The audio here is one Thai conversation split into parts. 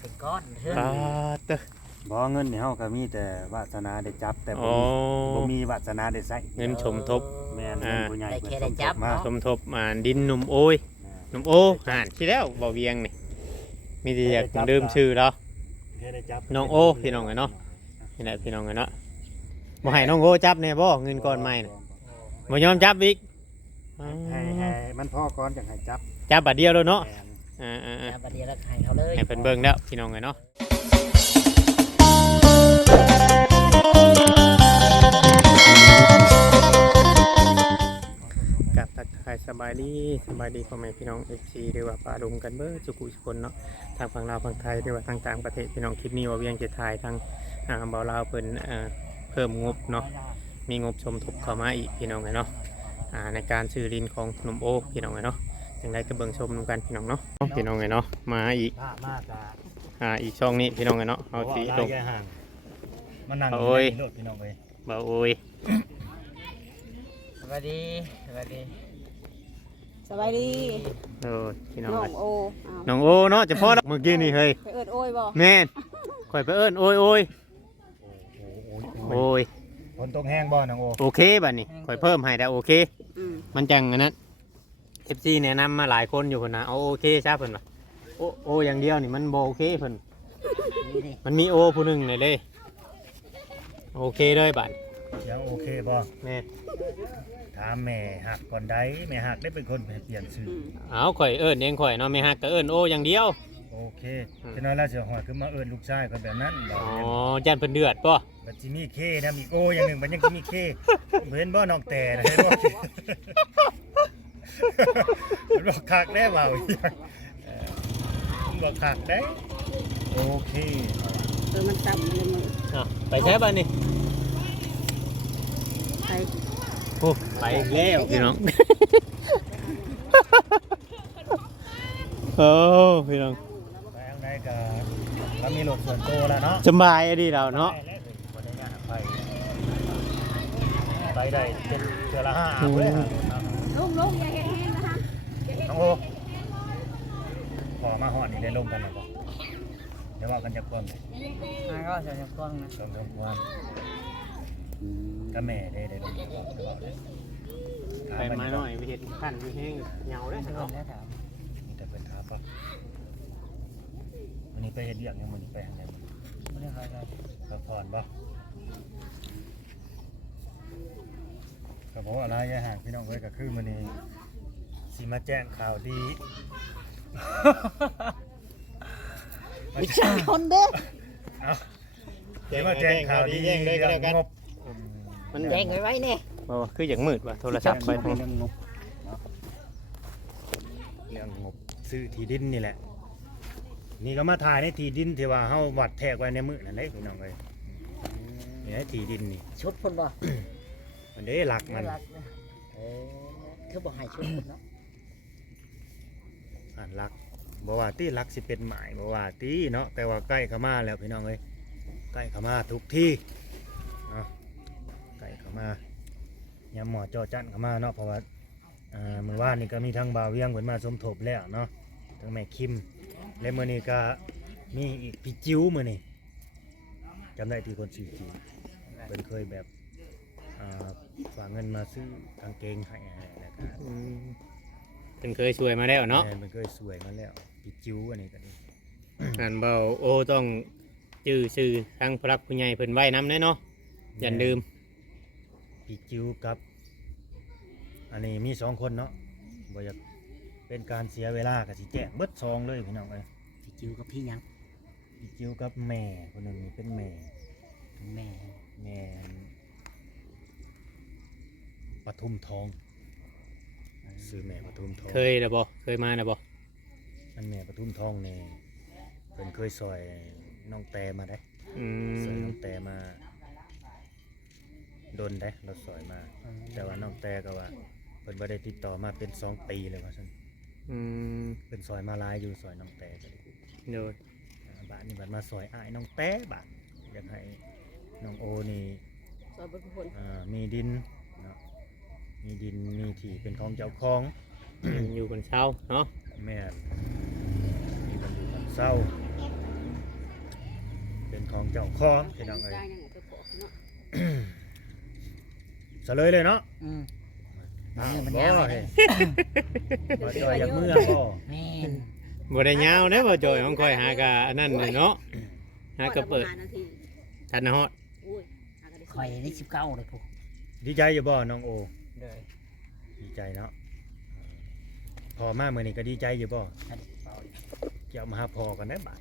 เป็นก้อนเฮือน ปาเตอ บ่เงินนี่เฮาก็มีแต่วาสนาได้จับแต่ อ๋อ บ่มีวาสนาได้ใช้ เงินสมทบ แม่นเงินผู้ใหญ่ ได้ เพิ่ แค่ น ได้จับ มา เนาะ สมทบดินหนุ่มโอ้ยหนุ่มโอห่านที่แล้วบ่เวียงนี่มีแต่อยากลืมชื่อแล้ว แค่ได้จับ น้องโอพี่น้องไงเนาะนี่แหละพี่น้องไงเนาะบ่ให้น้องโอจับแน่บ่เงินก้อนใหม่น่ะบ่ยอมจับอีก ให้มันพอก่อนจังให้จับ จับบัดเดียวแล้วเนาะ แม่น อ่า จับบัดเดียวแล้วให้เขาเลย ให้เพิ่นเบิ่งแล้วพี่น้องไงเนาะกับทักทายสบายดีพ่อแม่พี่น้อง FC หรือว่าปลาดุมกันเบิดสุขุสุคนเนาะทางฝั่งลาวฝั่งไทยหรือว่าทางต่างประเทศพี่น้องคลิปนี้ว่าเวียงจะถ่ายทางเบาลาวเพิ่นเพิ่มงบเนาะมีงบสมทบเข้ามาอีกพี่น้องไงเนาะในการซื้อดินของหนุ่มโอพี่น้องไงเนาะยังไงก็เบิ่งชมกันพี่น้องเนาะพี่น้องไงเนาะมาอีก ผ้ามากอ่ะ อีกช่องนี้พี่น้องไงเนาะเอาสีตรง ห่างมานั่ง โอ้ย รถพี่น้องเอ้ย บ่โอ้ย สวัสดีสวัสดี สบายดี โอ้ยพี่น้อง น้อ เอ้ ง ย โออ้าว น้องโอเนาะจะพอแล้วเมื่อกี้นี่เฮ้ย ไปเอิดโอ้ยบ่ แม่นข่อยไปเอิ้นโอ้ยโอ้ย โอ้ โอ้ย ฝนตกแห้งบ่น้องโอ โอเคบัดนี้ข่อยเพิ่มให้ได้โอเค อืม มันจังอันนั้น FC แนะนำมาหลายคนอยู่คนนะเอาโอเคใช่เพิ่นว่าโออย่างเดียวนี่มันบ่โอเคเพิ่น นี่นี่ มันมีโอผู้หนึงเลยเลยโอเคเลยบัด ยังโอเคบ่ แม่ ถามแม่หักก่อนได้แม่หักได้เป็นคนเปลี่ยนชื่อ อืม เอาข่อยเอิ้นเองข่อยเนาะไม่ฮักก็เอิ้นโออย่างเดียว โอเคฉะนั้นแล้วเสียหอยขึ้นมาเอิ้นลูกชายคนแบบนั้นบ่ อ๋อจันเพิ่นเดือดป่ะ บัดสิมีเคนะมีโออย่างหนึงบัดยังสิมีเคเห็นบ่น้องแต่นะเห็นบ่มันบอกคักได้เปล่ามันบอกคักได้โอเค มันต่ำเลยมึง ไปใช้บัดนี้ ไป โอ้ไปอีกแล้วพี่น้อง โอ้พี่น้อง ไปทางไหนก็เรามีรถส่วนตัวแล้วเนาะ สบายดีเราเนาะ ไปได้เป็นเดือนละ5เลยครับ ลุงอย่าเห็นแห้งนะคะ น้องโอขอมาหอดนี่ได้ลงกันแล้วบ่เดี๋ยวว่ากันจะความเลย มาก็จะกว้างนะ ลงความก็แม่ได้ลงกันแล้วเดี๋ยวว่าเลย ไปมาหน่อยไปเห็นขั้นไปแห้งเหงาเลย เพิ่น เนาะ ได้ถาม มีแต่เป็นท้าป่ะวันนี้ไปเฮ็ดเรียกยังวันนี้ไปทางไหน บ่ได้เขาเลย พักผ่อนป่ะก็บอกว่าอะไรอย่าห่างพี่น้องเว้ยก็คือมื้อนี้สิมาแจ้งข่าวดี วิชาคนเด้อ เอาเดี๋ยวมาแจ้งข่าวดีเรื่องงบ มัน แดงไว้เนี่ย บอกว่าคืออย่างมืดว่ะโทรศัพท์ไป เรื่องงบเรื่องงบซื้อที่ดินนี่แหละ นี่ก็มาถ่ายในที่ดินที่ว่าเฮาวัดแทกไว้ในมือนั่นเด้พี่น้องเอ้ยนี่ให้ที่ดินนี่ ชุดเพิ่นบ่ มันได้หลักมัน รักนะคือบ่ให้ชุดเพิ่นเนาะ อ่านหลักบ่ว่าตีหลักสิเป็นหมายบ่ว่าตีเนาะแต่ว่าใกล้เข้ามาแล้วพี่น้องเอ้ยใกล้เข้ามาทุกที่เนาะใกล้เข้ามายามหมอจอจันเข้ามาเนาะเพราะว่ามื้อวานนี่ก็มีทั้งบ่าวเวียงเพิ่นมาสมทบแล้วเนาะทั้งแม่คิมและมื้อนี้ก็มีอีกพี่จิ๋วมื้อนี้จำได้ที่คนชื่อจิ๋วเพิ่นเคยแบบฝากเงินมาซื้อกางเกงให้นะครับ เป็นเคยช่วยมาแล้วเนาะ แม่มันเคยสวยมาแล้วพี่จิ๋วอันนี้ก็ดี งานเบาโอต้องจื้อชื่อทางพระผู้ใหญ่เพิ่นไว้นำแน่เนาะอย่าลืม พี่จิ๋วกับ อันนี้มี2คนเนาะบ่อยากเป็นการเสียเวลาก็สิแจ้งเบิด2เลยพี่น้องเอ้ย พี่จิ๋วกับพี่หยัง พี่จิ๋วกับแม่คนหนึงนี่เป็นแม่ แม่ แม่ปทุมทองซื้อแม่ปทุมทอง เคยนะบ่เคยมานะบ่ อันแม่ปทุมทองนี่เพิ่นเคยซอยน้องแต่มาได้ อื ซอย ม น้องแต่มาโดนได้เราซอยมา แต่ว่าน้องแต่ก็ว่าเพิ่นบ่ได้ติดต่อมาเป็น2 ปีเลยว่าซั่น อืม เป็นซอยมาหลายอยู่ซอยน้องแต่ก็ดี โดย บาทนี่บัดมาซอยอ้ายน้องแต่บาทอยากให้น้องโอนี่ สอนเป็นคน มีดินเนาะมีดินมีที่เป็นของเจ้าของ อยู่บนเช้าเนาะ แม่นมีบรรลุเศร้า เจ้าของพี่น้องเอ้ย ได้ยังไงไปปอกเนาะ เฉลยเลยเนาะ อืม อ้าว มัน บ่ ยาว เฮ้ เลย ย บ่จอยอยากเมื่อบ่ แม่น บ่ได้ยาวเด้อบ่จอยของข่อยหากะอันนั้นเลยเนาะหากะเปิด นาที ทันฮอด อุ้ยหากะได้ ข่อยได้19เลยพวก ดีใจอยู่บ่น้องโอ เลย ดีใจเนาะพอมามื้อนี้ก็ดีใจอยู่บ่ ถ้าได้เป่า เกี่ยวมาหาพอกันได้อบาด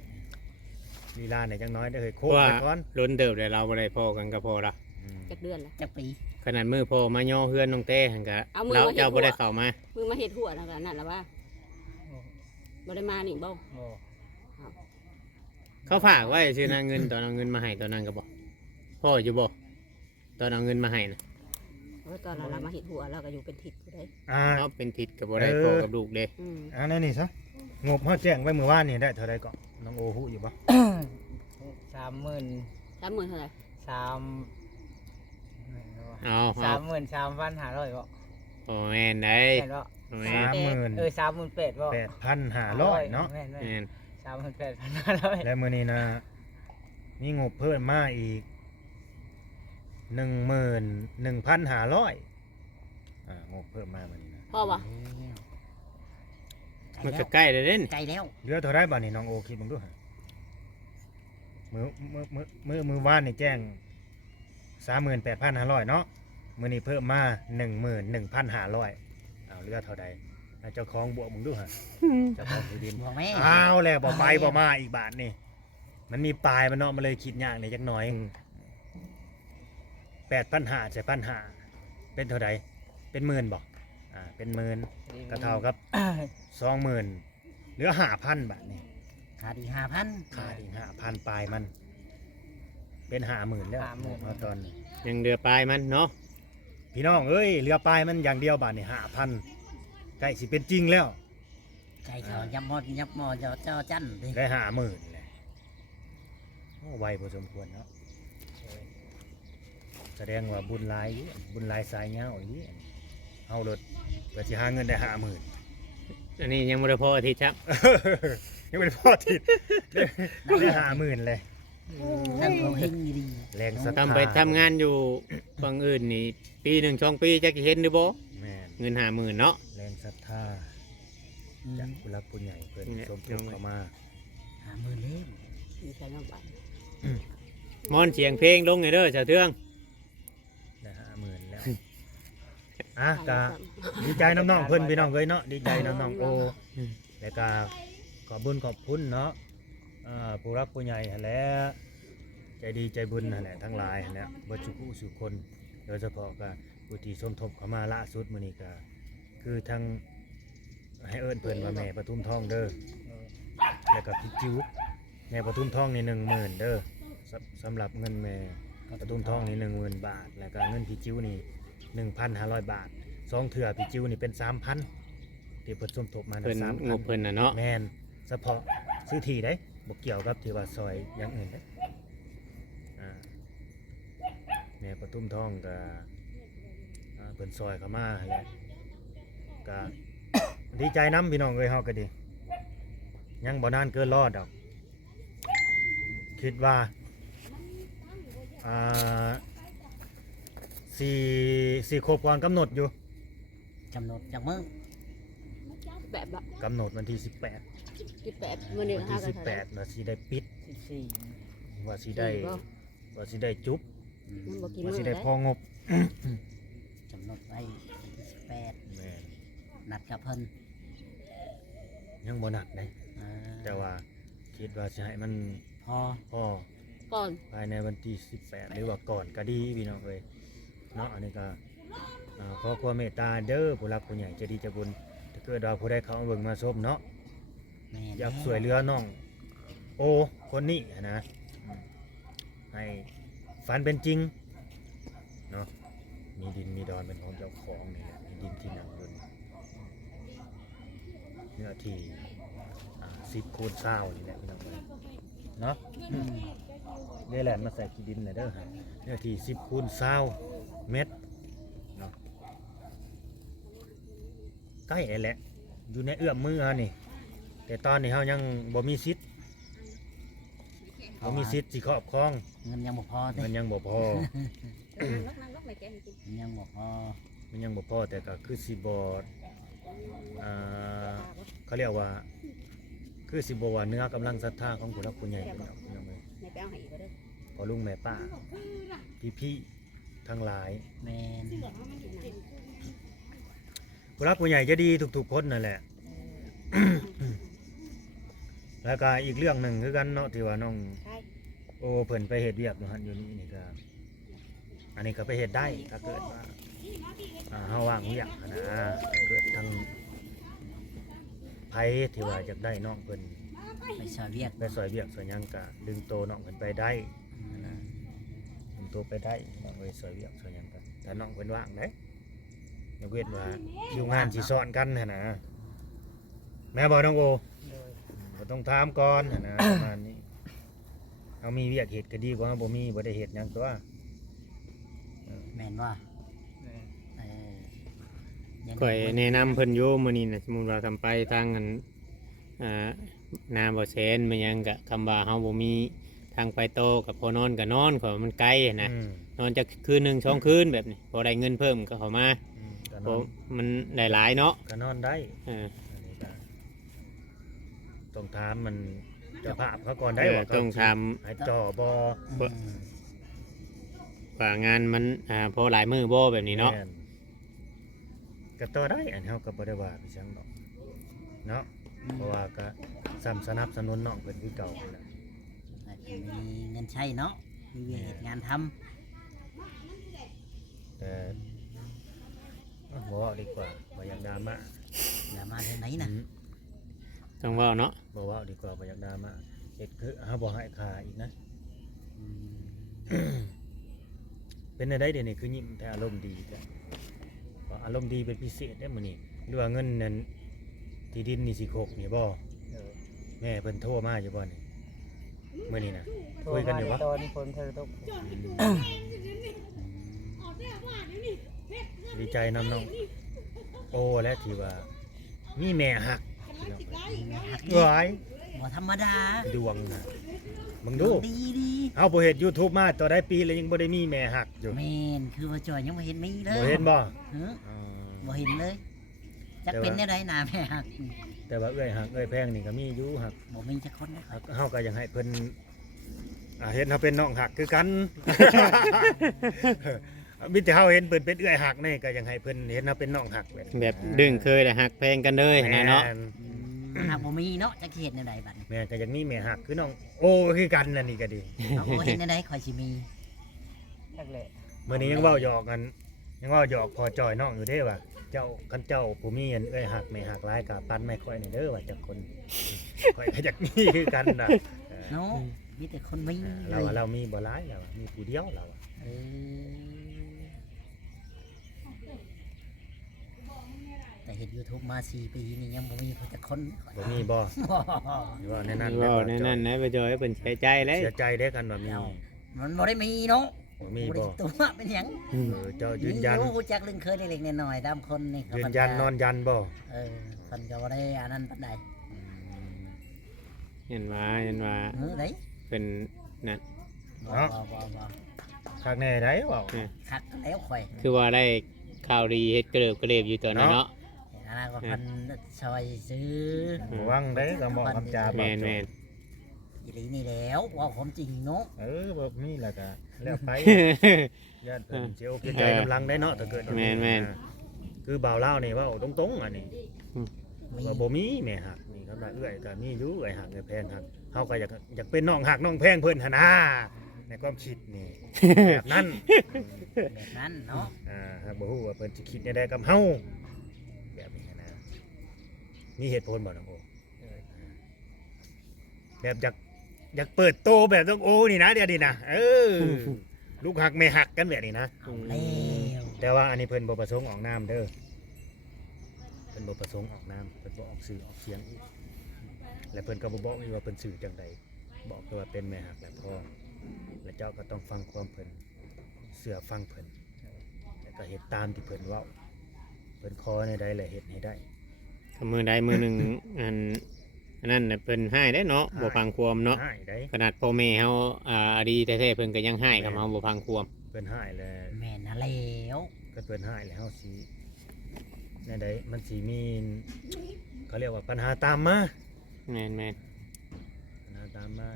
ลีลาเนี่ยจังน้อยได้อเฮ้ยโค้ง ว่า ไปก่อน ล้นเติบได้เราบ่ได้พอกันก็พอละ อืม จักเดือนละ จักปี ขนาดมือพอมาย่อเฮือนน้องเต้หั่นก็ เอามือ เรา มาเฮ็ด เจ้าบ่ได้ หัว เข้ามา มึงมาเฮ็ดหัวนั่นล่ะนั่นล่ะว่าบ่ได้มานี่บ่ เขาฝากไว้ชื่อนาเงินตอนเอาเงินมาให้ตอนนั้นก็บอกพ่ออยู่บ่ตอนเอาเงินมาให้นะ เออตอนนั้นเรามาเฮ็ดหัวเราก็อยู่เป็นทิศอยู่ได้ เขาเป็นทิศกับบ่ได้ เออ พ่อกับลูกเด้ อืม อันนั้นนี่ซะงบเฮาแจ้งไว้มื้อวานนี่ได้เท่าใดก่อนน้องโอฮู้อยู่บ่ 30,000 30,000เท่าไหร่ เอา 33,500บ่ โอ้แม่นได้ แม่นบ่ โอ้แม่น 38,000บ่ 8,500เนาะ แม่น แม่น 38,500 และมื้อนี้นะมีงบเพิ่มมาอีก 11,500งบเพิ่มมามื้อนี้นะ พ่อบ่ มันก็ใกล้แล้วเด้น ไกลแล้ว เหลือเท่าใดบัดนี้น้องโอคิดเบิ่งดูฮะมื้อวานนี่แจ้ง 38,500เนาะมื้อนี้เพิ่มมา 11,500เอาเหลือเท่าใดเจ้าของบวกมึงดูฮะเจ้าของที่ดิน บอกแม่ อ้าวแล้วบ่ไปบ่มาอีกบาทนี่มันมีปลายมันเนาะมันเลยคิดยากนี่จักหน่อย8,500ใส่1,500เป็นเท่าใดเป็นหมื่นบ่เป็นหมื่นก็เท่ากับ 20,000เหลือ 5,000 บาทนี่ ขาดอีก5,000 ขาดอีก 5,000ปลายมัน เป็น 50,000แล้วเอาตอนนี้ ยังเดือปลายมันเนาะ พี่น้องเอ้ยเหลือปลายมันอย่างเดียวบาทนี่ 5,000ใกล้สิเป็นจริงแล้ว ใจเขายับมอเจ้าจันดิ ได้50,000เลยโอ้ไวพอสมควรเนาะแสดงว่าบุญหลายอยู่บุญหลายสายเงาอย่างนี้เอารถเพื่อสิหาเงินได้50,000 อันนี้ยังบ่ได้พออาทิตย์ครับ ยังไม่ได้พอทิศได้50,000เลย นั่งเขาเฮงดี แรงสะ ทำไปทำงานอยู่ฝั่งอื่นนี่ปีหนึ่งสองปีจะเห็นหรือบ่ แม่น เงิน50,000เนาะ แรงศรัทธาจากผู้รักผู้ใหญ่เพิ่น เนี่ย สมทบเข้ามา 50,000เล่ม มีใครมาบ้าน มอนเสียงเพลงลงให้เด้อชาวเทือง ได้50,000แล้วกะดีใจน้องๆเพิ่นพี่น้องเอ้ยเนาะดีใจน้องๆโอแล้วก็ขอบคุญขอบคุณเนาะผู้รักผู้ใหญ่หั่นแหละใจดีใจบุญนั่นแหละทั้งหลายหั่นแหละบ่สุขุสุคนโดยเฉพาะก็ผู้ที่สมทบเข้ามาล่าสุดมื้อนี้ก็คือทางให้เอิ้นเพิ่นว่าแม่ปทุมทองเด้อแล้วก็พี่จิ๋วแม่ปทุมทองนี่10,000เด้อสำหรับเงินแม่ปทุมทองนี่10,000 บาทแล้วก็เงินพี่จิ๋วนี่1,500 บาทสองเทื่อพี่จิ๋วนี่เป็น 3,000ที่เพิ่นสมทบมา เพิ่น นะ3,000 งบเพิ่นน่ะเนาะ แมนเฉพาะซื้อที่ได้บ่เกี่ยวกับที่ว่าซอยอย่างอื่นได้แม่ปทุมทองก็เพิ่นซอยเข้ามาแหละก็ ดีใจน้ำพี่น้องเอ้ยเฮาก็ดียังบ่นานเกินรอดดอกคิดว่าสี่ครบก่อนกำหนดอยู่ กำหนดจากมึง แบบแบบ กำหนดวันที่18 18มื้อนี้ วัน หา ที่ กันเท่าไหร่ 18ว่าสิได้ปิด 14 ว่าสิได้ สี่บ่ ว่าสิได้จุ๊บ มันบ่กี่ ว่า มื้อ สิ ได้ ได้พองบ กำหนดไว้28 แม่น นัดกับเพิ่น ยังบ่หนักเลย อ่า แต่ว่าคิดว่าจะให้มัน พอ พอ ก่อน ภายในวันที่18หรือว่าก่อนก็ดีพี่น้องเอ้ยเนาะอันนี้ก็ขอความเมตตาเด้อผู้รักผู้ใหญ่ใจดีใจบุญถ้าเกิดว่าผู้ใดเขาเอาเบิ่งมาชมเนาะ แม่น อยากช่วยเหลือน้องโอคนนี้นะให้ฝันเป็นจริงเนาะมีดินมีดอนเป็นของเจ้าของนี่แหละมีดินที่นั่งบนเนื้อที่10 คูณ 20นี่แหละพี่น้องเอ้ยเนาะ อืม เล่แหลนมาใส่ขี้ดินหน่อยเด้อฮะเนื้อที่10 คูณ 20 เมตรเนาะใกล้แหละอยู่ในเอื้อมมือนี่แต่ตอนนี้เฮายังบ่มีสิทธิ์ เพ บ่ ราะ มี ว่า สิทธิ์สิครอบครอง เงินยังบ่พอ มันยังบ่พอ นั่งลกไม่แกให้กิน เงินยังบ่พอ มันยังบ่พอแต่ก็คือสิบ่เขาเรียกว่า คือสิบ่ว่าเนื้อกำลังศรัทธาของผู้หลักผู้ใหญ่เป็นดอกพี่น้องเอ้ย ในไปเอาให้อีกก็ได้ พอลุงแม่ป้าพี่ๆทั้งหลาย แม่น ผู้หลักผู้ใหญ่จะดีทุกๆคนนั่นแหละ แล้วก็อีกเรื่องหนึ่งคือกันเนาะที่ว่าน้อง ใช่ โอ้เพิ่นไปเฮ็ดเวียกอยู่หั่นอยู่นี่ก็อันนี้ก็ไปเฮ็ดได้ถ้าเกิดว่าเฮาว่างเวียกหั้นนะถ้าเกิดทางไผที่ว่าอยากได้น้องเพิ่น ไปซอยเวียก ไปซอยเวียกซอยหยังก็ดึงโตน้องเพิ่นไปได้ดึงโตไปได้น้องเอ้ยซอยเวียกซอยหยังก็ถ้าน้องเพิ่นว่างเด้ยกเว้นว่าอยู่งานสิสอนกันหั่นนะแม่บ่น้องโอ โดย บ่ต้องถามก่อนหั่นนะ ประมาณนี้เอามีเวียกเฮ็ดก็ดีกว่าบ่มีบ่ได้เฮ็ดหยังตัว แม่นว่า แม่น เออยัง ข่อยแนะนำเพิ่นอยู่มื้อนี้น่ะสมมุติว่าคำไปทางอันนาบ่แสนมันหยังก็คำว่าเฮาบ่มีทางไปโตกับพอนอนก็นอนขอยว่ามันไกลนะ อืม นอนจักคืนหนึง2คืนแบบนี้พอได้เงินเพิ่มก็เข้ามา ก็ เพ นอ ราะ น มันได้หลายเนาะ ก็นอนได้ เออ อันนี้ก็ต้องถามมันเจะภาพเขาก่อนได้ว่าเขา ต้องถาม ให้จ่อบ่ อืม ว่างานมันพอหลายมื้อบ่แบบนี้เนาะ แม่ก็ต่อได้อันเฮาก็บ่ได้ว่าไปจังดอกเนาะเพราะว่าก็สนับสนุนน้องเพิ่นคือเก่านั่นแหละ แต่ก็มีเงินใช้เนาะมีเวียกเฮ็ดงานทำ แต่บ่เว้าดีกว่าบ่อยากดราม่า อย่ามาเท่าไหนนะ ต้องเว้าเนาะ บ่เว้าดีกว่าบ่อยากดราม่าเฮ็ดคือเฮาบ่ให้ค่าอีกนะ อืม เป็นได้เดี๋ยวนี้คือยิ้มแต่อารมณ์ดีแต่อารมณ์ดีเป็นพิเศษได้มื้อนี้หรือว่าเงินนั้นที่ดินนี่สิโคกนี่บ่ โดย แม่เพิ่นโทรมาอยู่บ่นี่มื้อนี้นะ โทร คุยกัน มา อยู่ ใน วะ ตอนฝนเธอตก ดีใจนำน้องโอ้และที่ว่ามีแม่หัก หัก หวาย บ่ธรรมดา ดวงนะมึงดู ดีดี เอาบ่เฮ็ด YouTube มาต่อได้ปีแล้วยังบ่ได้มีแม่หักอยู่ แม่นคือว่าจอยยังบ่เห็นมีเลย บ่เห็นบ่ เฮ้อ อ๋อ บ่เห็นเลยจักเป็นแนวใดหน้าแม่หักนี่ แต่ว่าเอ้ยหักเอ้ยแพงนี่ก็มีอยู่หัก บ่มีจักคนนะค หั รับ กเฮาก็ยังให้เพิ่นเห็นเฮาเป็นน้องหักคือกัน มิแต่เฮาเห็นเพิ่นเป็นเอ้ยหักนี่ก็ยังให้เพิ่นเห็นเฮาเป็นน้องหักแบบนี้ แบบดึงเคยแต่หักแพงกันเลยนะเนาะ แม่ หากบ่มีเนาะจักสิเฮ็ดแนวใดบัดนี้ แม่ก็ยังมีแม่หักคือน้องโอ้คือกันนั่นนี่ก็ดี เอาบ่เห็นแนวใดข่อยสิมี จักแหละ มื่อนี้ยังเว้าหยอกกันยังเว้าหยอกพอจอยน้องอยู่เด้ว่าเจ้าคันเจ้าผู้มีเงินเอ้ยหักไม่หักร้ายกับปันไม่ค่อยนี่เด้อว่าจักคน ค่อยก็จักมีคือกันน่ะ เนาะมีแต่คนมี เราว่าเรามีบ่ร้ายเราว่ามีผู้เดียวเราว่า เออแต่เห็น YouTube มา4ปีนี่ยังบ่มีผู้จักคนข่อย บ่มีบ่หรือว่าในนั้น เว้าในนั้นนะไปจอยเพิ่นเสียใจเลย เสียใจเด้อกันว่ามี มันบ่ได้มีเนาะ บ่มี บ่ได้ บ่ ตัวเป็นหยัง เจ้ายืนยัน มีอยู่ผู้จักเรื่องเคยเล็กๆน้อยๆตามคนนี่ก็ ยื เพิ่ นยันนอนยันบ่ เออเพิ่นก็บ่ได้อันนั้นปานใด เห็นว่าเออได้ เป็นนั่น บ่ คักแน่ได้เว้า คักแล้วข่อย คือว่าได้ข่าวดีเฮ็ดกระเลิบกระเลิบอยู่ตัวนั้นเนาะ เห็นอะไรก็เพิ่นช่วยซื้อ ระวังเด้อก็เหมาะคำจา แม บ่ นแมน อีหลีนี่แล้วว่าผมจริงเนาะ บ่มีแล้วก็แล้วไปญาติเพิ่นสิโอเคใจกำลังได้เนาะถ้าเกิดว่า แมนแมน คือบ่าวลาวนี่เว้าตรงๆอันนี้ มี ว่าบ่มีแม่หักนี่ครับว่าเอื้อยก็มีอยู่เอื้อยหักเอื้อยแพงหักเฮาก็อยากเป็นน้องหักน้องแพงเพิ่นหั่นนะในความคิดนี่ แบบนั้น แบบนั้นเนาะ ครับบ่ฮู้ว่าเพิ่นสิคิดแนวใดกับเฮาแบบนี้นะมีเหตุผลบ่น้องโอแบบอยากเปิดโตแบบน้องโอนี่นะเดี๋ยวนี้นะลูกหักแม่หักกันแบบนี้นะ เอาแล้ว แต่ว่าอันนี้เพิ่นบ่ประสงค์ออกนามเด้อเพิ่นบ่ประสงค์ออกนามเพิ่นบ่ออกสื่อออกเสียงอีกและเพิ่นก็บ่บอกอีกว่าเพิ่นสื่อจังใดบอกแต่ว่าเป็นแม่หักและพ่อและเจ้าก็ต้องฟังความเพิ่นเชื่อฟังเพิ่นแล้วก็เฮ็ดตามที่เพิ่นเว้าเพิ่นขอในใดแหละเฮ็ดให้ได้ ถ้ามือใดมือหนึ่งอัน อันนั้นน่ะเพิ่นให้ได้เนาะบ่ฟังความเนาะ ให้ได้ ขนาดพ่อแม่เฮาดีแท้ๆเพิ่นก็ยังให้กับเฮาบ่ฟังความ เพิ่นให้แล้ว แม่นน่ะแล้ว ก็เพิ่นให้แล้วเฮาสิแนวใดมันสิมีเขาเรียกว่าปัญหาตามมา แม่น ปัญหาตามมา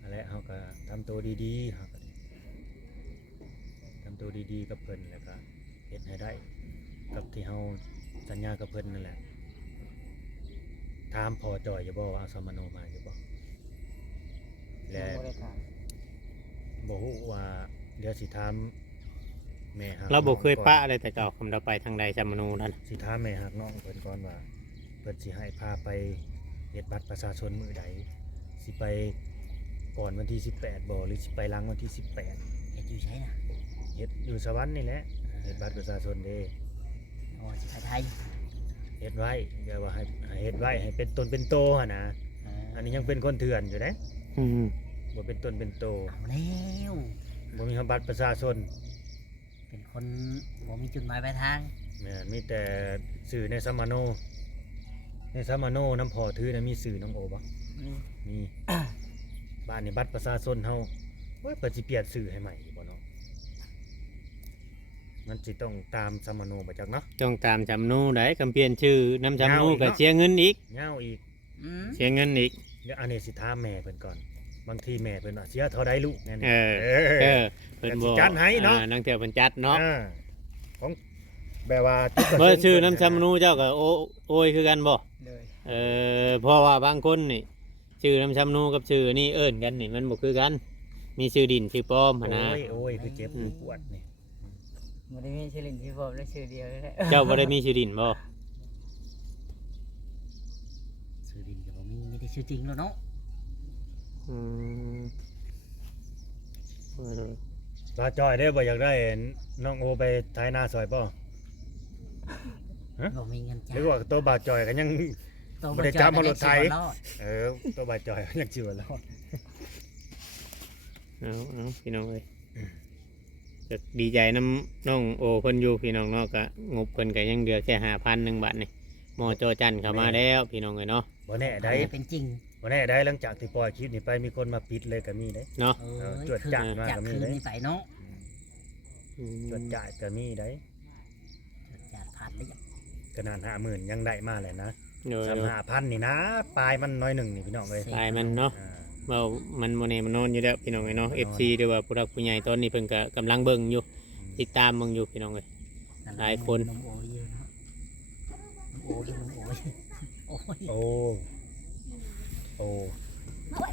นั่นแหละเฮาก็ทำตัวดีๆเฮาก็ทำตัวดีๆกับเพิ่นแล้วก็เฮ็ดให้ได้กับที่เฮาสัญญากับเพิ่นนั่นแหละถามพ่อจ่อยอยู่บ่ว่าเอาสมโนมาอยู่บ่และ บ่ได้ถาม บ่ฮู้ว่าเดี๋ยวสิถามแม่ฮัก เราบ่เคย น้อง ปะ ก่อน เลยแต่เก่าคำเราไปทางใดจำมนูนั่น สิถามแม่ฮักน้องเพิ่นก่อนว่าเพิ่นสิให้พาไปเฮ็ดบัตรประชาชนมื้อใดสิไปก่อนวันที่18บ่หรือสิไปหลังวันที่18 เฮ็ดอยู่ใช่น่ะ เฮ็ดอยู่สวรรค์นี่แหละเฮ็ดบัตรประชาชนเด้ โอ้สิไปไทย เฮ็ดไว้เดี๋ยวว่าให้เฮ็ดไว้ให้เป็นตนเป็นโตหั่นนะอันนี้ยังเป็นคนเถื่อนอยู่เด้ อืม บ่เป็นตนเป็นโต เอาแล้ว บ่มีบัตรประชาชน เป็นคนบ่มีจุดหมายปลายทาง แม่นมีแต่สื่อในสมโนในสมโนน้ำพอถือน่ะมีสื่อน้องโอบ่ นี่ มี บ้านนี่บัตรประชาชนเฮาโอ้ยเปิดสิเปลี่ยนสื่อให้ใหม่อีกบ่เนาะมันสิต้องตามสมโนบ่จักเนาะ ต้องตามจำนูได้คำเปลี่ยนชื่อน้ำจำนู ยาวอีก ก็ เนาะ เสียเงินอีก ยาวอีก อืม เสียเงินอีก เดี๋ยวอันนี้สิถามแม่เพิ่นก่อน บางทีแม่เพิ่นว่าเสียเท่าใดลูกแน่นี่ เออ เอ เอ อ อเพิ่นบ่ ก็สิจัดให้เนาะ นังเที่ยวเพิ่นจัดเนาะ อ่าของแบบว่า เมื่อชื่อน้ำจำนูเจ้าก็โอ้ยคือกันบ่ เลย เพราะว่าบางคนนี่ชื่อน้ำจำนูกับชื่อนี่เอิ้นกันนี่มันบ่คือกัน มีชื่อดินชื่อปลอมหั่นนะ โอ้ยโอ้ยคือเจ็บคือปวดนี่ บ่ได้มีชื่อเลินที่ผมและชื่อเดียวเลยแหละ เจ้าบ่ได้มีชื่อดินบ่ ชื่อดินก็บ่มีแต่ชื่อจริงแล้วเนาะ อืมเออ ปลาจอยได้บ่อยากได้น้องโอไปไถนาซอยป่ะ บ่มีเงินจ่า ห ย รือว่าตัวบาจอยก็ยัง ตัว บ่ได้จับมารถไถ บ่รอด ตัวบาจอยก็ยังเชื่อแล้ว เอาพี่น้องเอ้ยจะดีใจน้ำน้องโอเพิ่นอยู่พี่น้องเนาะก็งบเพิ่นก็ยังเหลือแค่5,000 บาทนี่หมอจอจันเข้ามาแล้วพี่น้องเอ้ยเนาะ บ่แน่ได้ ได้เป็นจริง บ่แน่ได้หลังจากที่ปล่อยคลิปนี้ไปมีคนมาปิดเลยก็มีได้ เนาะ จวดจัดมา จาก ก็มี คืน เลย นี้ไปเนาะ จดจ่ายก็มีได้ จวดจัดผ่านได้ยัง ขนาด50,000ยังได้มาเลยนะ โดย สำ5,000นี่นะปลายมันน้อยหนึ่งนี่พี่น้องเอ้ย ตายมันเนาะ อ่า เว้ามันโมเนมันนอนอยู่แล้วพี่น้องเอ้ยเนาะ FC หรือว่าผู้รักผู้ใหญ่ตอนนี้เพิ่นก็กำลังเบิ่งอยู่ติดตามเบิ่งอยู่พี่น้องเอ้ย หลายคน น้องโอเยอะเนาะน้องโอที่น้องโอโอ้ย โอ้โอ้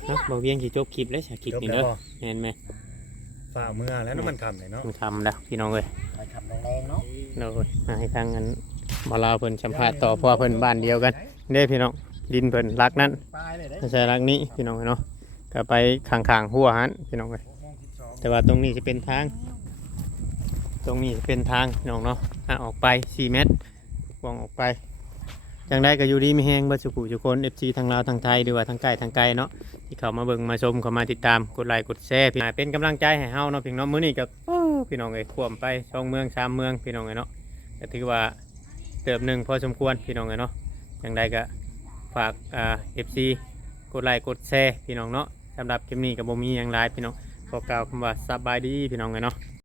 เนาะบ่เวียงสิจบคลิปเลยสิคลิป จบ นี้ แล้ว เด้อ บ่ เห็นไหม ฝ่าเมื่อแล้วน้ำมันคำเลยเนาะ มันทำแล้วพี่น้องเอ้ย ไปทำแรงๆเนาะ โดยมาให้ทางนั้นบ่ลาวเพิ่นสัมภาษณ์ต่อเพราะว่าเพิ่นบ้านเดียวกันเด้พี่น้องดินเพิ่นรักนั้น ปลายเลยได้ ไม่ใช่รักนี้พี่น้องเอ้ยเนาะก็ไปข้างๆหัวหันพี่น้องเอ้ยแต่ว่าตรงนี้จะเป็นทาง ตรงนี้จะเป็นทางพี่น้องเนาะออกไป4 เมตรวางออกไปจังได้ก็อยู่ดีมีแฮงเบ่สุขุทุกคน FC ทางลาวทางไทยหรือว่าทางใกล้ทางไกลเนาะที่เข้ามาเบิ่งมาชมเข้ามาติดตามกดไลค์กดแชร์เป็นกำลังใจให้เฮาเนาะพี่น้องมื้อนี้ก็พี่น้องเอ้ยควมไป2 เมือง 3 เมืองพี่น้องเอ้ยเนาะก็ถือว่าเติบหนึ่งพอสมควรพี่น้องเอ้ยเนาะจังได้ก็ฝากFC กดไลค์กดแชร์พี่น้องเนาะสำหรับคลิปนี้ก็บ่มีหยังหลายพี่น้องขอกล่าวคำว่าสบายดีพี่น้องเอ้ยเนาะ